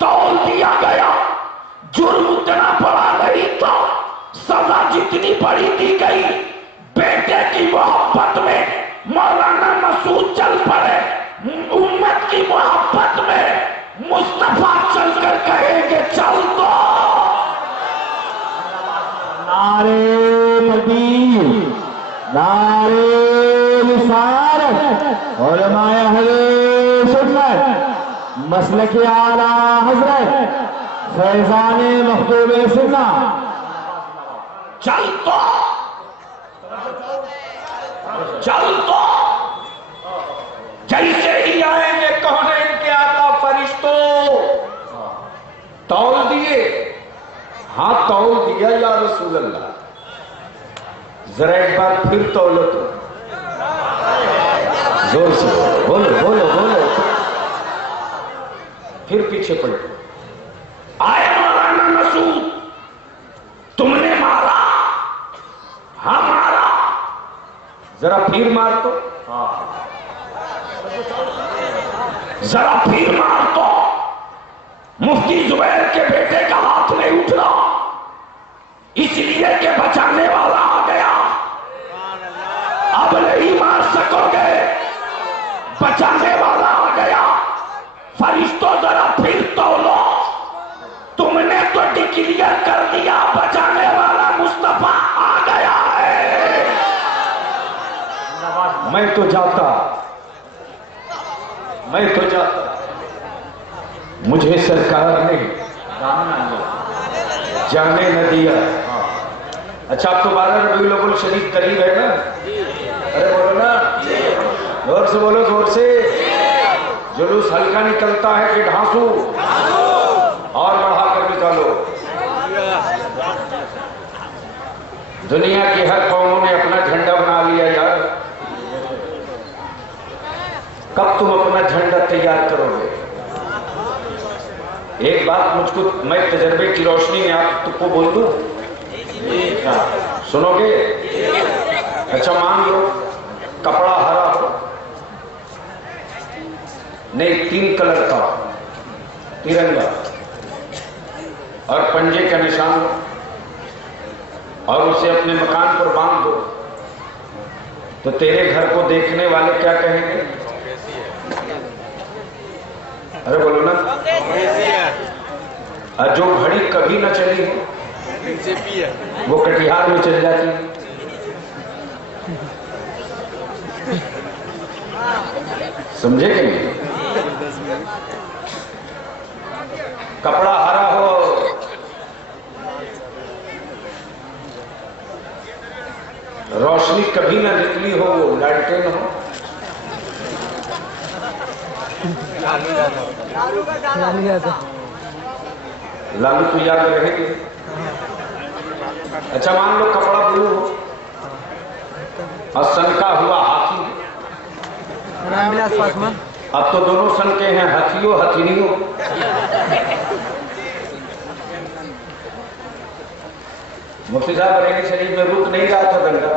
तौल दिया गया। जुर्म उतना बड़ा नहीं था, सजा जितनी बड़ी दी गई। बेटे की मोहब्बत में मौलाना मसूद चल पड़े, उम्मत की मोहब्बत में मुस्तफा चलकर कहेंगे चल दो। नारे तकबीर, नारे रिसालत, उलमाए अहले सुन्नत, मसलक आला हजरत फैजान मखदूम सुन्ना चल दो, चल दो। जैसे ही आएंगे कहने इनके आका फरिश्तों तौल दिए। हाँ तौल दिया या रसूल अल्लाह, जरा एक बार फिर तौलो तो, जोर से बोलो बोलो बोलो। फिर पीछे पलटो। आए मौलाना मसूद, तुमने मारा? हाँ मारा। जरा फिर मार तो, जरा फिर मार तो। मुफ्ती जुबैर के बेटे का हाथ नहीं उठ रहा, इसलिए कि बचाने वाला आ गया। अब नहीं मार सकोगे, बचाने वाला आ गया। फरिश्तों जरा फिर तौलो, तुमने तो डिक्लेयर कर दिया बचाने वाला मुस्तफा आ गया है। मैं तो जाता, मैं तो जाता, मुझे सरकार ने जाने न दिया। अच्छा अब तो 12 रबीउल अव्वल शरीफ करीब है ना? अरे बोलो ना, जोर से बोलो, जोर से। जुलूस हल्का निकलता है कि ढांसू? और बढ़ा कर निकालो। दुनिया की हर कौमों ने अपना झंडा बना लिया यार, कब तुम अपना झंडा तैयार करोगे? एक बात मुझको, मैं तजर्बे की रोशनी में आप तुमको बोल दूं, सुनोगे? अच्छा मान लो कपड़ा हरा हो, नहीं 3 कलर का तिरंगा, और पंजे का निशान हो, और उसे अपने मकान पर बांध दो, तो तेरे घर को देखने वाले क्या कहेंगे? अरे बोलो ना। और जो घड़ी कभी न चली हो वो कटिहार में चल जाती है। समझे कि नहीं? कपड़ा हरा हो, रोशनी कभी ना निकली हो, वो लालटेन हो, लालू तो याद रहेगी। अच्छा मान लो कपड़ा ब्लू हो और सनका हुआ हाथी, रामविलास पासवान। अब तो दोनों सनके हैं, हथियो हथिनियो। मुफ्ती साहब बरेली शरीफ में रुक नहीं रहा था दंगा,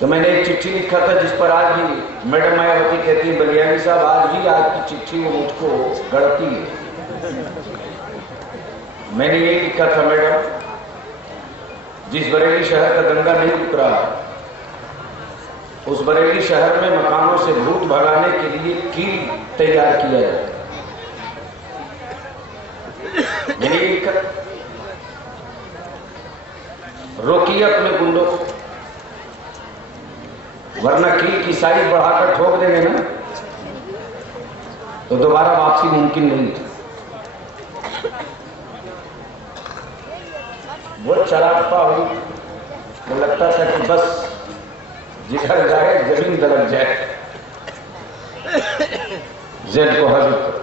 तो मैंने एक चिट्ठी लिखा था जिस पर आज भी मैडम मायावती कहती है बलियानी साहब आज भी आपकी चिट्ठी वो मुझको गढ़ती है। मैंने ये लिखा था मैडम, जिस बरेली शहर का दंगा नहीं रुक रहा, उस बरेली शहर में मकानों से भूत भगाने के लिए कील तैयार किया जाए। मैंने ये लिखा, रोकिए अपने गुंडों को, वरना कील की साइज बढ़ाकर ठोक देंगे ना तो दोबारा वापसी मुमकिन नहीं थी। वो चरापा हुई, वो लगता था कि बस जिधर जाए जमीन दरक जाए, जेड को हाजिर करो।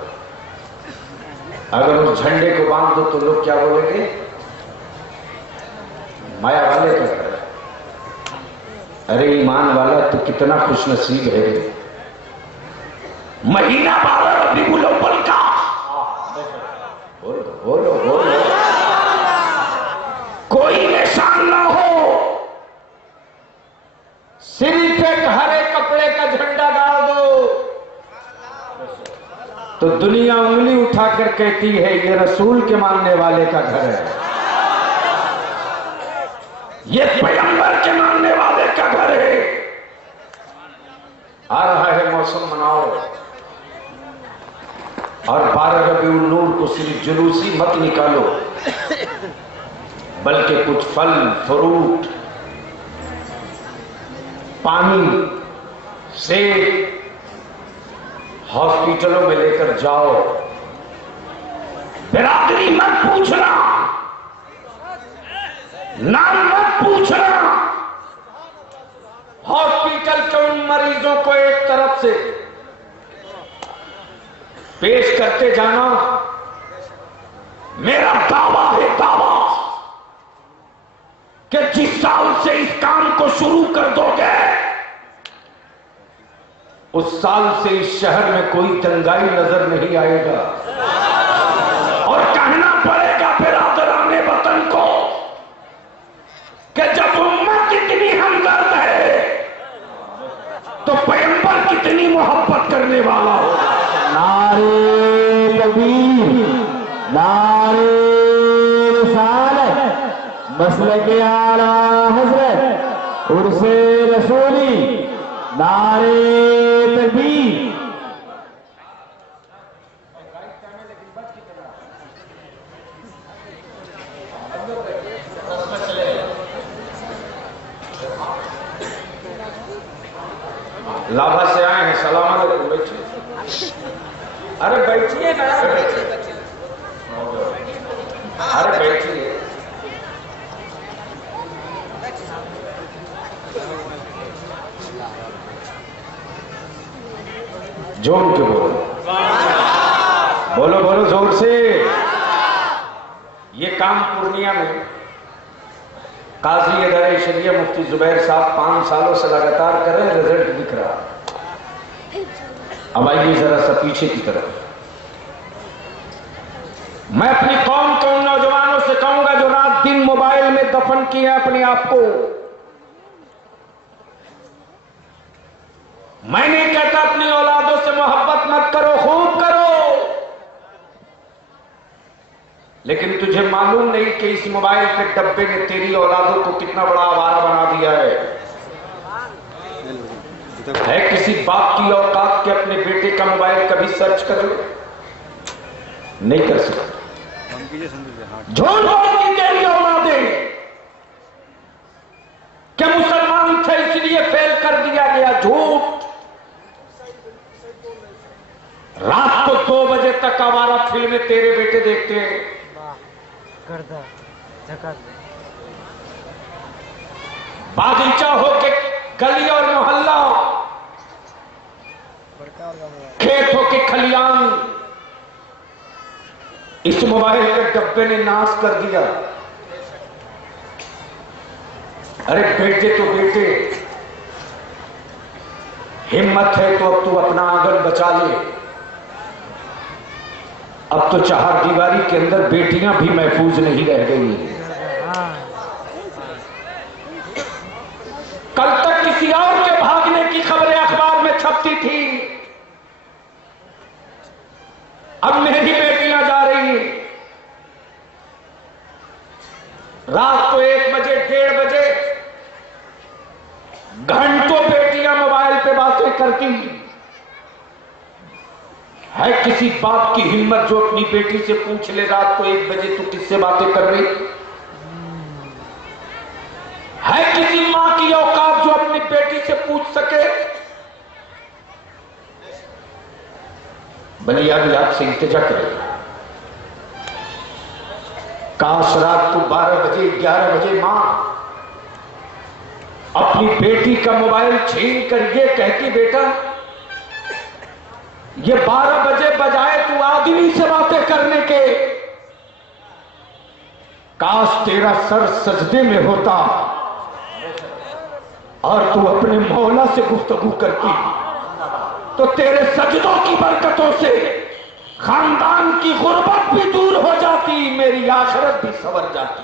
अगर उस झंडे को बांध दो तो लोग क्या बोलेंगे? माया वाले का घर, अरे ईमान वाला तो कितना खुशनसीब है। महीना 12 रबीउल अव्वल का, बोलो बोलो बोलो, कोई निशान ना हो, सिर्फ एक हरे कपड़े का झंडा डाल दो तो दुनिया उंगली उठाकर कहती है ये रसूल के मानने वाले का घर है, ये पैगंबर के मानने वाले का घर है। आ रहा है मौसम, मनाओ। और 12 रबीउल नूर को सिर्फ जुलूसी मत निकालो, बल्कि कुछ फल फ्रूट, पानी, सेब हॉस्पिटलों में लेकर जाओ। बिरादरी मत पूछना, नाम मत पूछना। हॉस्पिटल के उन मरीजों को एक तरफ से पेश करते जाना। मेरा दावा है, दावा, कि जिस साल से इस काम को शुरू कर दोगे, उस साल से इस शहर में कोई दंगाई नजर नहीं आएगा। और कहना पड़ेगा बिरादराने वतन को कि जब उम्मत इतनी हमदर्द है तो पैगंबर कितनी मोहब्बत करने वाला होगा। नारे तकबीर, नारे रिसालत, मसलके आला हजरत, उर्से रसूली, नारे तकबीर। लाभा से आए हैं, सलाम अलैकुम। बैठिए, अरे बैठिए ना, अरे बैठिए। जोर के बोलो, बोलो बोलो जोर से। ये काम पूर्णिया में काजी इदारे शरिया मुफ्ती जुबैर साहब 5 सालों से लगातार कर रहे हैं, रिजल्ट दिख रहा। अब आइए जरा सा पीछे की तरफ। मैं अपनी कौम के उन नौजवानों से कहूंगा जो रात दिन मोबाइल में दफन किए अपने आप को। मैं नहीं कहता अपनी औलादों से मोहब्बत मत करो, खूब करो, लेकिन तुझे मालूम नहीं कि इस मोबाइल के डब्बे ने तेरी औलादों को कितना बड़ा आवारा बना दिया है। किसी बाप की औकात के अपने बेटे का मोबाइल कभी सर्च कर लो? नहीं कर सकते। झूठ बोलती तेरी औलादें कि मुसलमान थे इसलिए फेल कर दिया गया, झूठ। रात को 2 बजे तक आवारा फिल्में तेरे बेटे देखते हैं। बागीचा हो के गली और मोहल्ला, खेत हो के खलियान, इस मोबाइल के डब्बे ने नाश कर दिया। अरे बेटे तो बेटे, हिम्मत है तो अब तू अपना आंगन बचा ले। अब तो 4 दीवारी के अंदर बेटियां भी महफूज नहीं रह गई। कल तक किसी और के भागने की खबरें अखबार में छपती थी, अब मेरी बेटियां जा रही हैं। रात को 1 बजे 1:30 बजे घंटों बेटियां मोबाइल पे बातें करती। है किसी बाप की हिम्मत जो अपनी बेटी से पूछ ले रात को 1 बजे तू किससे बातें कर रही? है किसी मां की औकात जो अपनी बेटी से पूछ सके? बलिया भी आपसे इल्तिजा करे, काश रात को 12 बजे 11 बजे मां अपनी बेटी का मोबाइल छीन कर ये कहती, बेटा ये 12 बजे बजाए तू आदमी से बातें करने के, काश तेरा सर सजदे में होता और तू अपने मौला से गुफ्तगू करती, तो तेरे सजदों की बरकतों से खानदान की गुर्बत भी दूर हो जाती, मेरी आखिरत भी संवर जाती।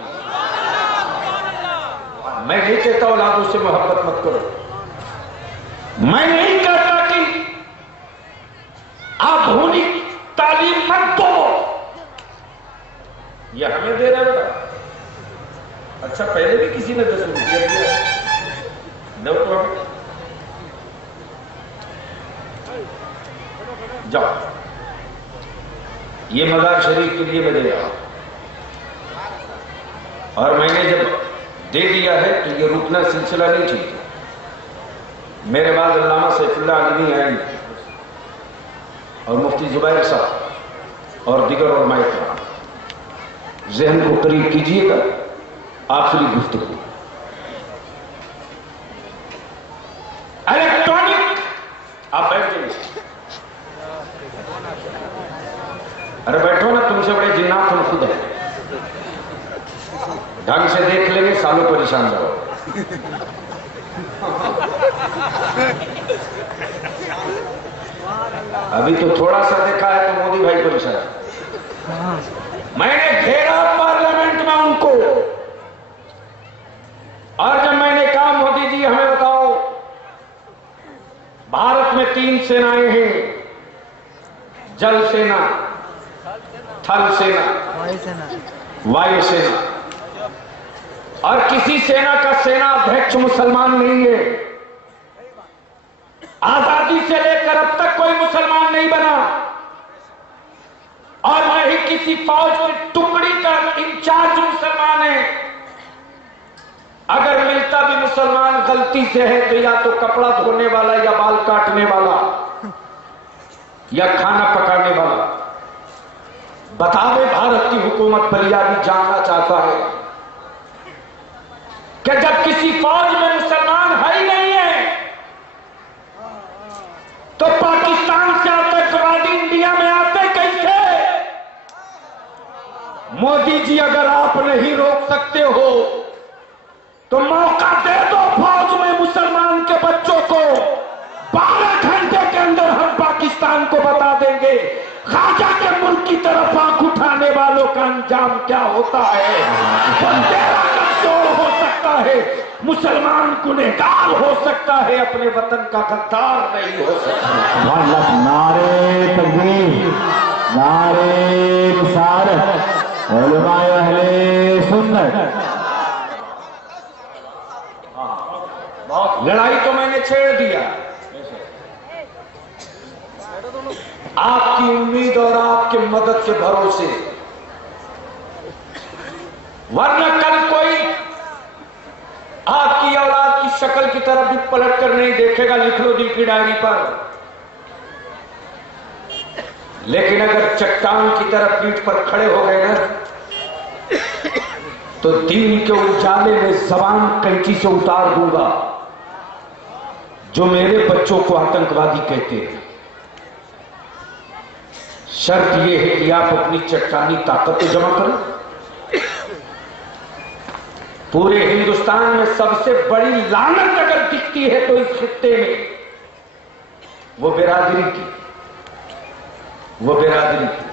मैं नहीं कहता औलादों से मोहब्बत मत करो, मैं नहीं कहता कि आधुनिक तालीम मत दो, यह हमें दे रहे बेटा। अच्छा, पहले भी किसी ने 10 रुपया दिया? दो तो अभी जाओ, ये मज़ार शरीफ के लिए मैं दे रहा हूं, और मैंने जब दे दिया है तो ये रुकना सिलसिला नहीं चाहिए। मेरे बाद अल्लामा सैफुल्लाह आलमी आएंगे और मुफ्ती जुबैर साहब और दिगर और माइक, जहन को करीब कीजिएगा, आखिरी गुफ्तगू। इलेक्ट्रॉनिक, आप बैठ जाइए। अरे बैठो ना, तुमसे बड़े जिन्नात हम खुद हैं, ढंग से देख लेंगे, सालों परेशान रहो। अभी तो थोड़ा सा देखा है तो मोदी भाई परेशान। मैंने घेरा पार्लियामेंट में उनको, और जब मैंने कहा मोदी जी हमें बताओ, भारत में 3 सेनाएं हैं, जल सेना, थल सेना, वायु सेना, और किसी सेना का सेना अध्यक्ष मुसलमान नहीं है। आजादी से लेकर अब तक कोई मुसलमान नहीं बना, और मैं ही किसी फौज की टुकड़ी का इंचार्ज मुसलमान है। अगर मिलता भी मुसलमान गलती से है तो या तो कपड़ा धोने वाला, या बाल काटने वाला, या खाना पकाने वाला। बतावे भारत की हुकूमत पर, यह भी जानना चाहता है कि जब किसी फौज में मुसलमान है ही नहीं है, तो पाकिस्तान से आतंकवादी इंडिया में आते कैसे? मोदी जी, अगर आप नहीं रोक सकते हो तो मौका दे दो फौज में मुसलमान के बच्चों को। 12 घंटे के अंदर हम पाकिस्तान को बता देंगे ख्वाजा के मुल्क की तरफ आंख उठाने वालों का अंजाम क्या होता है। बंदेरा कमजोर हो सकता है, मुसलमान गुनहगार हो सकता है, अपने वतन का गद्दार नहीं हो सकता। नारे तकबीर, नारे रिसालत, उलमाए अहले सुन्नत। लड़ाई तो मैंने छेड़ दिया, आपकी उम्मीद और आपके मदद के भरोसे, वरना कल कोई आपकी औलाद की शक्ल की तरफ भी पलट कर नहीं देखेगा। लिख लो दिल की डायरी पर। लेकिन अगर चट्टान की तरफ पीठ पर खड़े हो गए ना, तो दीन के उजाले में जबान कैंची से उतार दूंगा जो मेरे बच्चों को आतंकवादी कहते हैं। शर्त यह है कि आप अपनी चट्टानी ताकत तो जमा करें। पूरे हिंदुस्तान में सबसे बड़ी लानत अगर दिखती है तो इस खित्ते में वो बिरादरी की, वो बिरादरी की।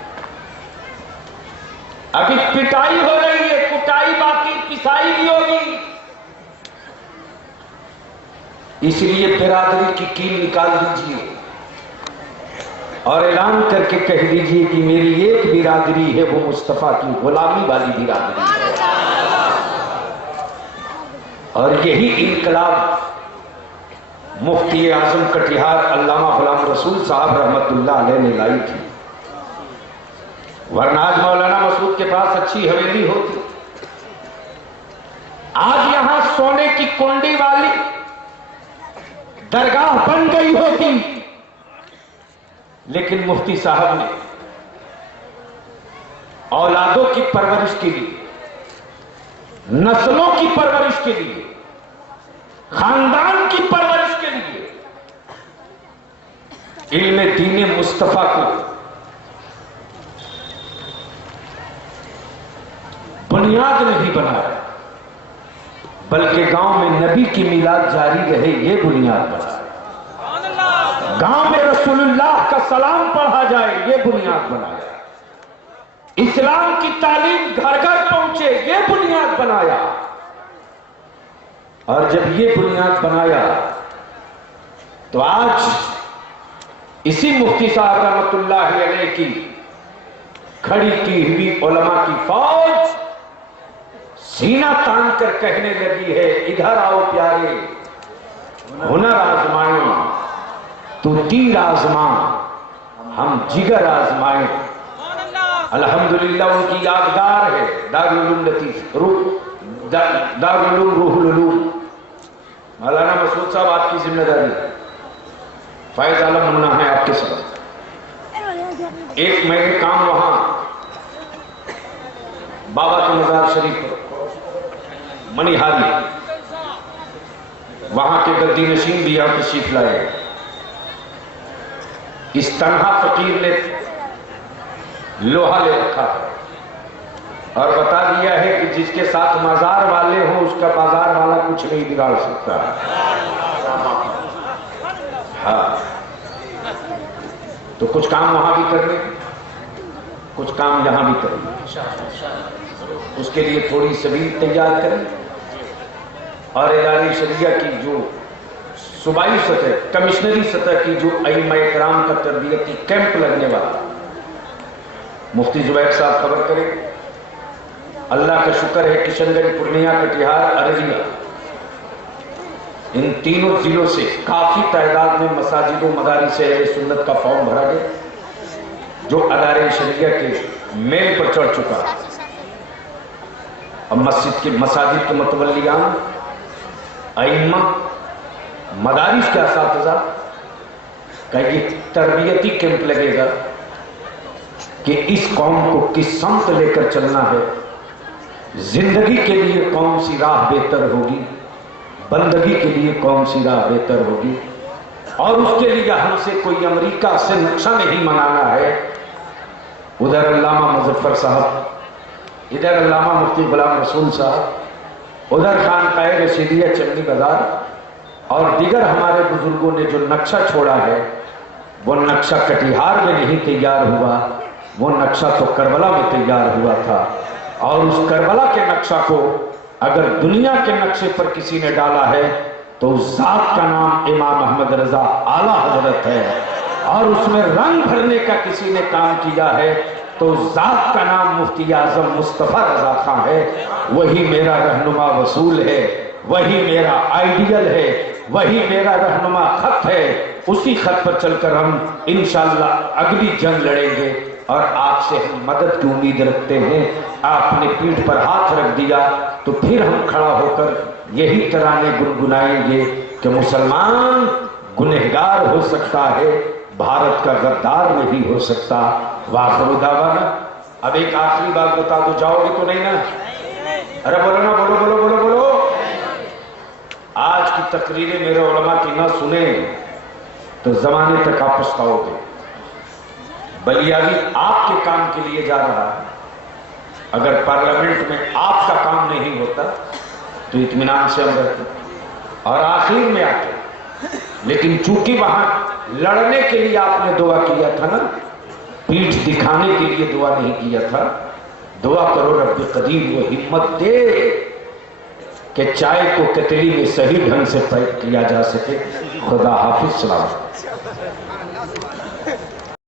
अभी पिटाई हो रही है, कुटाई बाकी, पिसाई भी होगी। इसलिए बिरादरी की कील निकाल दीजिए और ऐलान करके कह दीजिए कि मेरी एक बिरादरी है, वो मुस्तफा की गुलामी वाली बिरादरी है। और यही इनकलाब मुफ्ती आजम कटिहार अल्लामा गुलाम रसूल साहब रहमतुल्लाह अलैह ने लाई थी। वरना आज मौलाना मसूद के पास अच्छी हवेली होती, आज यहां सोने की कुंडी वाली दरगाह बन गई होती। लेकिन मुफ्ती साहब ने औलादों की परवरिश के लिए, नस्लों की परवरिश के लिए, खानदान की परवरिश के लिए इल्मे दीन मुस्तफा को बुनियाद नहीं बनाया, बल्कि गांव में नबी की मिलाद जारी रहे ये बुनियाद बनाया। गांव में रसूलुल्लाह का सलाम पढ़ा जाए ये बुनियाद बनाया। इस्लाम की तालीम घर घर पहुंचे ये बुनियाद बनाया। और जब ये बुनियाद बनाया तो आज इसी मुफ्ती साहब रहमतुल्लाह अलैह की खड़ी की हुई उलमा की फौज सीना तान कर कहने लगी है, इधर आओ प्यारे, हुनर आजमाए, तू तीर आजमा, हम जिगर आजमाए। अल्हम्दुलिल्लाह उनकी यादगार है दारुल उलूम रूहुल उलूम। मौलाना मसूद साहब आपकी जिम्मेदारी, फैज आलम मुन्ना है आपके साथ। एक महीने काम वहां बाबा के मजार शरीफ मनिहारी, वहां के गद्दी नशीन भी यहां तशरीफ लाए। इस तन्हा फकीर ने लोहा ले रखा है और बता दिया है कि जिसके साथ मजार वाले हो उसका बाजार वाला कुछ नहीं बिगाड़ सकता। हाँ, तो कुछ काम वहां भी करने, कुछ काम यहां भी करें। उसके लिए थोड़ी सबील तैयार करें और इदारे शरिया की जो सूबाई सतह, कमिश्नरी सतह की जो अइम्मा इकराम का तरबियती कैंप लगने वाला, मुफ्ती जुबैर साहब खबर करें। अल्लाह का शुक्र है किशनगंज, पूर्णिया, कटिहार, अररिया, इन तीनों जिलों से काफी तादाद में मसाजिदों मदारिस अहले सुन्नत का फॉर्म भरा गया, जो अदारे शरिया के मेल पर चढ़ चुका है। अब मसाजिद के मुतवल्लियान, अइम्मा, मदारिस के असातिज़ा का ये तरबियती कैंप लगेगा कि इस कौम को किस समत लेकर चलना है, जिंदगी के लिए कौन सी राह बेहतर होगी, बंदगी के लिए कौन सी राह बेहतर होगी, और उसके लिए हमसे कोई अमेरिका से नक्शा नहीं बनाना है। उधर अल्लामा मुज़फ़्फ़र साहब, इधर अल्लामा मुफ्ती गुलाम रसूल साहब, उधर खानकाए रशीदिया चंदी बाजार और दीगर हमारे बुजुर्गों ने जो नक्शा छोड़ा है, वो नक्शा कटिहार में नहीं तैयार हुआ, वो नक्शा तो करबला में तैयार हुआ था। और उस करबला के नक्शा को अगर दुनिया के नक्शे पर किसी ने डाला है तो उस जात का नाम इमाम अहमद रजा आला हजरत है, और उसमें रंग भरने का किसी ने काम किया है तो उस जात का नाम मुफ्ती आजम मुस्तफा रजा खां है। वही मेरा रहनुमा वसूल है, वही मेरा आइडियल है, वही मेरा रहनुमा खत है। उसी खत पर चलकर हम इंशाअल्लाह अगली जंग लड़ेंगे और आपसे हम मदद की उम्मीद रखते हैं। आपने पीठ पर हाथ रख दिया तो फिर हम खड़ा होकर यही तराने गुनगुनाएंगे कि मुसलमान गुनहगार हो सकता है, भारत का गद्दार नहीं हो सकता। वाखिर दावाना। अब एक आखिरी बात बता दो, जाओगे तो नहीं ना? अरे बोलो ना, बोलो बोलो बोलो बोलो। आज की तकरीरें मेरे उलमा की ना सुने तो जमाने तक आप पछताओगे। बलियावी आपके काम के लिए जा रहा है, अगर पार्लियामेंट में आपका काम नहीं होता तो इत्मीनान से हम रहते और आखिर में आते। लेकिन चूंकि वहां लड़ने के लिए आपने दुआ किया था ना, पीठ दिखाने के लिए दुआ नहीं किया था। दुआ करो रब्बे कदीर वो हिम्मत दे कि चाय को कतली में सही ढंग से पैक किया जा सके। खुदा हाफिज। सलाम।